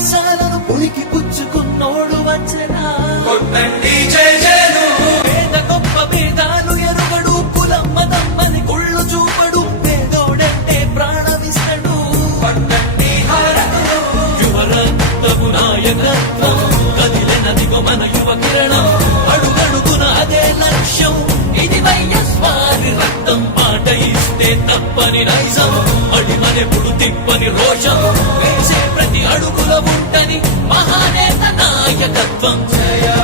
చేశాను. ఉనికి పుచ్చుకున్నోడు వచ్చనా కొట్టండి జయ జయను పేద గొప్ప భేదాలు ఎరుగడు. కులమ్మ తమ్మని కుళ్ళు చూపడు. పేదోడంటే ప్రాణమిస్తాడు. పట్టండి యువల నాయకత్వం. కదిలినదిగో మన యువ కిరణం. అడుగడుగున అదే లక్ష్యం. ఇది వైఎస్వారి రక్తం. పాట తప్పని నైజం. అడిమనెప్పుడు తిప్పని Pump.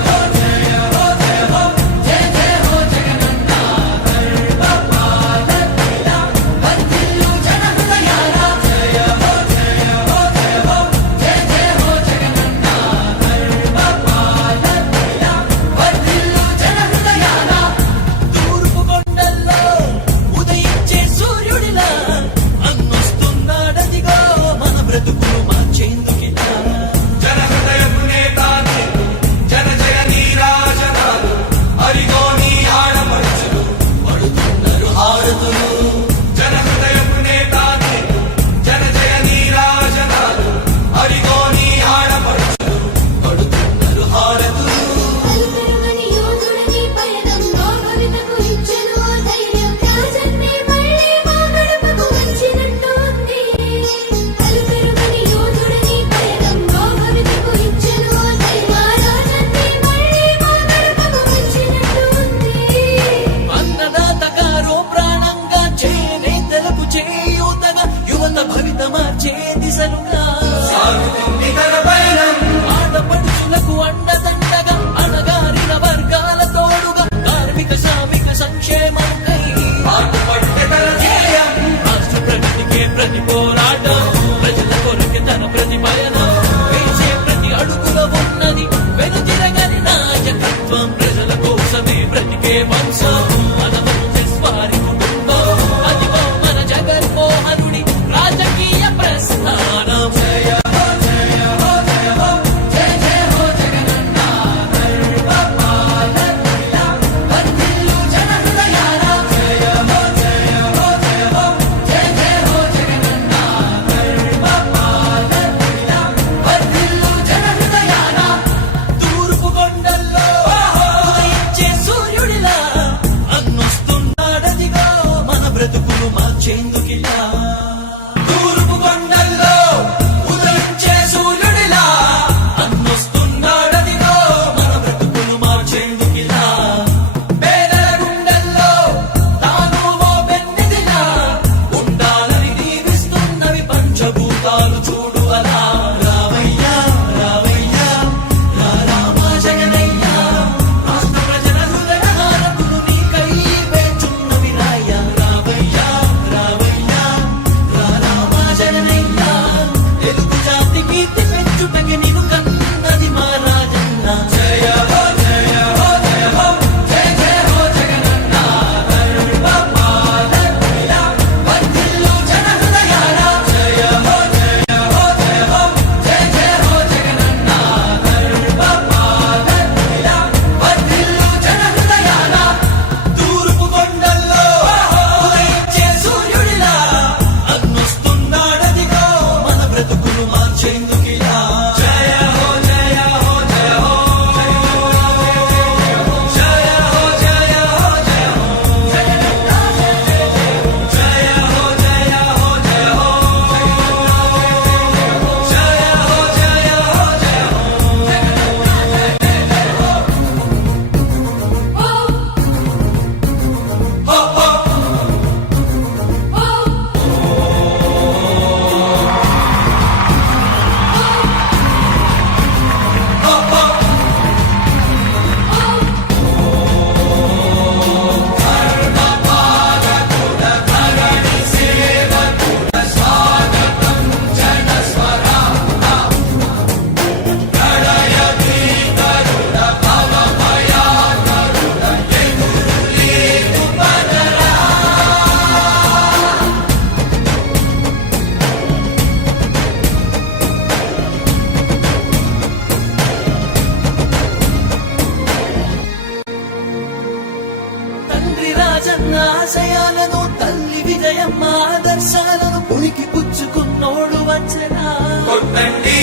పంచుకున్నోడు వచ్చనా కొట్టండి